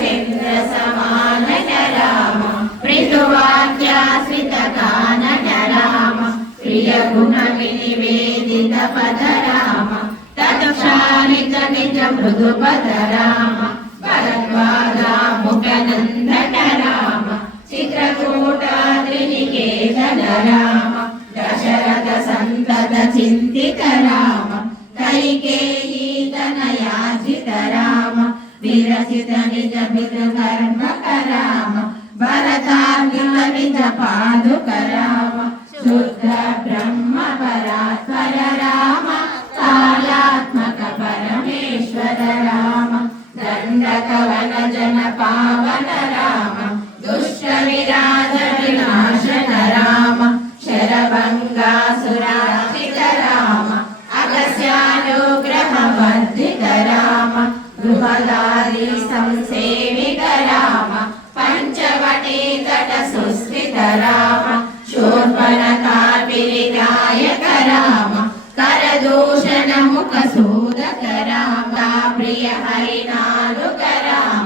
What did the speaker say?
चंद्र समानन राम मृदुवाक्याश्रितकानन राम प्रिय गुण विनिवेदित पद राम तत्क्षालित निज मृदु पद राम भरद्वाजामुखनन्दन राम चित्रकूटाद्रिनिकेतन राम दशरथ सन्तत चिन्तित राम कैकेयी तनयाजित राम विरचित निज पितृकर्मक राम भरतार्जित निज पादुक राम शुद्ध ब्रह्म परात्पर राम कालात्मक परमेश्वर राम दंडकवन जन पावन राम दुष्ट विराज विनाशन राम शरभंगासुरार्चित राम अगस्यानुग्रह वर्धित राम गृहदारी संसेवित राम पंचवटी तट सुस्थित राम शूर्पणखाविनायक राम करदूषण मुख सूदक राम प्रिय हरिनानुक राम